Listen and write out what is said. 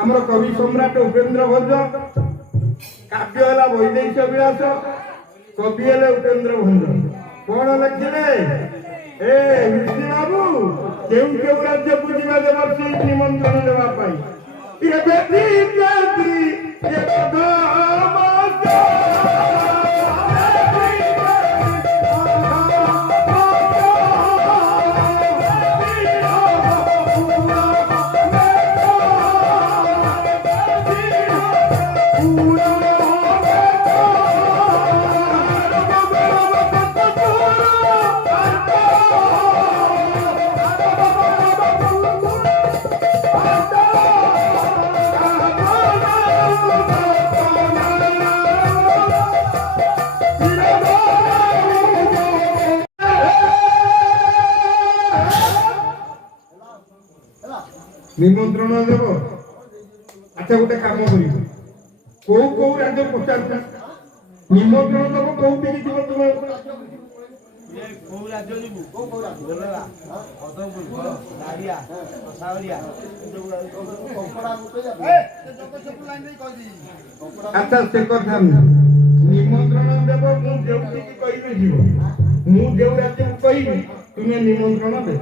आमर कवि सम्राट उपेन्द्र भंज काव्य है वैदेश विलास कवि है उपेन्द्र भंज कौन लिखिले ए ऋषि बाबू केउ केउ राज्य बुझा देवर्षि निमंत्रण देवाई निमंत्रण देव अच्छा गोटे कम कर राज्य पचार निमंत्रण देव कौटी तुम अच्छा से कथा निमंत्रण देव मुझे कह राज्य तुम्हें निमंत्रण दे